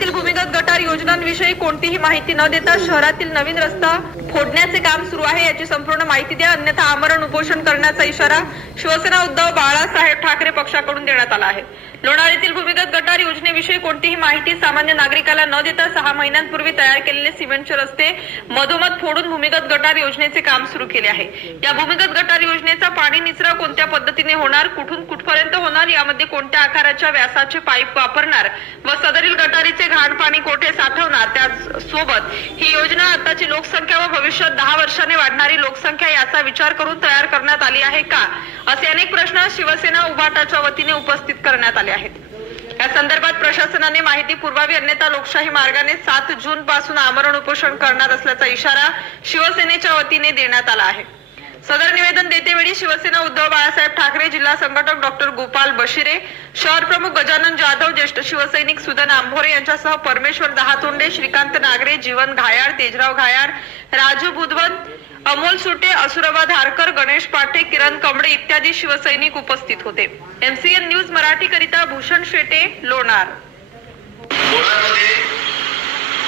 येथील भूमिगत गटार योजनांविषयी कोणतीही माहिती न देता शहरातील नवीन रस्ता फोडण्याचे काम सुरू आहे याची संपूर्ण माहिती द्या, अन्यथा आमरण उपोषण करण्याचा इशारा शिवसेना उद्धव बाळासाहेब ठाकरे पक्षाकडून देण्यात आला आहे। लोणार येथील भूमिगत गटार योजनेविषयी कोणतीही माहिती सामान्य नागरिकाला न देता 6 महिन्यांपूर्वी तयार केलेले सिमेंटचे रस्ते मधोमध फोडून भूमिगत गटार योजनेचे काम सुरू केले आहे। या भूमिगत गटार योजनेचा पाणी निचरा कोणत्या पद्धतीने होणार, कुठून कुठपर्यंत होणार, यामध्ये कोणत्या आकाराच्या व्यासाचे पाईप वापरणार व सदरील गटारीचे घाण पाणी कोठे साठवणार, त्यासोबत ही योजना आताची लोकसंख्या व भविष्यात 10 वर्षांनी वाढणारी लोकसंख्या याचा विचार करून तयार करण्यात आली आहे का, असे अनेक प्रश्न शिवसेना उभाटाच्या वतीने उपस्थित करण्यात आले आहेत। या संदर्भात प्रशासनाने माहिती पुरवावी, अन्यथा लोकशाही मार्गाने 7 जून पासून आमरण उपोषण करणार असल्याचा इशारा शिवसेनेच्या वतीने देण्यात आला आहे। सदर निवेदन देतेवेळी शिवसेना उद्धव बाळासाहेब ठाकरे, जिल्हा संघटक डॉक्टर गोपाल बशिरे, शहर प्रमुख गजानन जाधव, ज्येष्ठ शिवसैनिक सुदन आंभोरे यांच्यासह परमेश्वर दहातोंडे, श्रीकांत नागरे, जीवन घायाळ, तेजराव घायाळ, राजू बुधवंत, अमोल सुटे, असुरबा धारकर, गणेश पाटे, किरण कमडे इत्यादी शिवसैनिक उपस्थित होते। MCN न्यूज मराठी करिता भूषण शेटे, लोणार। लोणारमध्ये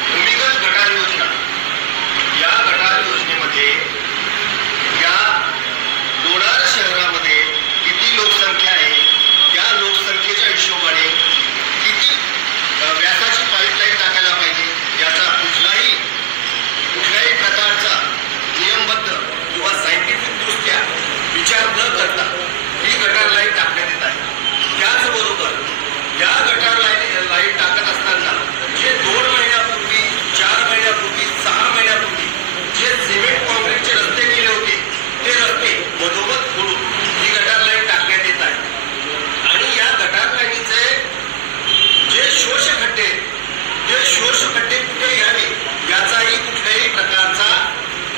भूमिगत गटार योजना, या गटार योजनेमध्ये या लोणार शहरामध्ये किती लोकसंख्या आहे, त्या लोकसंख्येच्या हिशोबाने किती व्यासाची पाईपलाईन टाकायला पाहिजे याचा कुठल्याही प्रकारचा नियमबद्ध किंवा सायंटिफिक दृष्ट्या विचार न करता ही गटार लाईन टाकण्यात येत आहे। त्याचबरोबर या गटार लाईन टाकत असताना जे 2 महिन्यापूर्वी, 4 महिन्यापूर्वी, 6 महिन्यापूर्वी जे सिमेंट कॉन्क्रीटचे रस्ते केले होते ते रस्ते मधोमध फोडून ही गटार लाईन टाकण्यात येत आहे। आणि या गटार लाईनीचे जे शोषखड्डे, ते शोषखड्डे कुठे घ्यावे याचाही कुठल्याही प्रकारचा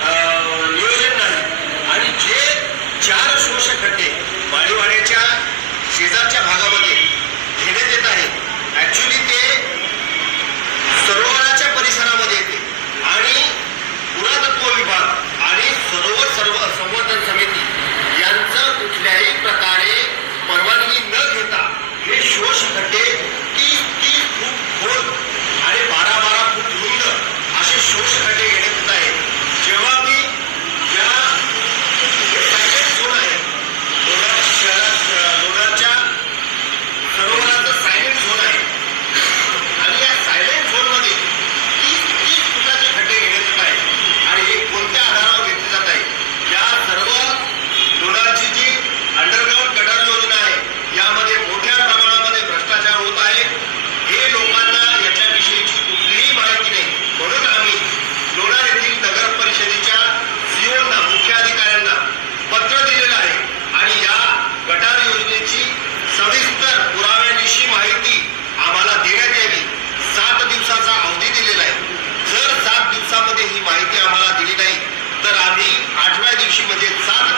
नियोजन नाही। आणि जे 4 शोषखड्डे वाडीवाड्याच्या शेजारच्या भागामध्ये घेण्यात येत आहे, ऍक्च्युली ते सरोवराच्या परिसरामध्ये येते आणि पुरातत्व विभाग आणि सरोवर संवर्धन समिती यांचं कुठल्याही प्रकारे परवानगी न घेता हे शोषखड्डे 30 फूट खोल आणि 12 फूट रुंद असे शोषखड्डे घेण्यात येत आहे। जेव्हा मी या सायलेंट झोन आहे, लोणारच्या सरोवराचं सायलेंट झोन आहे आणि या सायलेंट झोन मध्ये 30 फुटाचे खड्डे घेण्यात येत आहे। आणि हे कोणत्या आधारावर घेतले जात आहे? या सर्व लोणारची जी अंडरग्राउंड गटार योजना आहे यामध्ये मोठ्या प्रमाणामध्ये भ्रष्टाचार होत आहे। हे लोकांना याच्याविषयीची कुठलीही माहिती नाही, म्हणून आम्ही लोणार येथील नगर परिषदेच्या सीओना, मुख्याधिकाऱ्यांना पत्र दिलेलं आहे आणि या गटार योजनेची सविस्तर पुराव्यानिशी माहिती आम्हाला देण्यात यावी। 7 दिवसाचा अवधी दिलेला आहे। जर 7 दिवसामध्ये ही माहिती आम्हाला दिली नाही तर आम्ही 8व्या दिवशी म्हणजे 7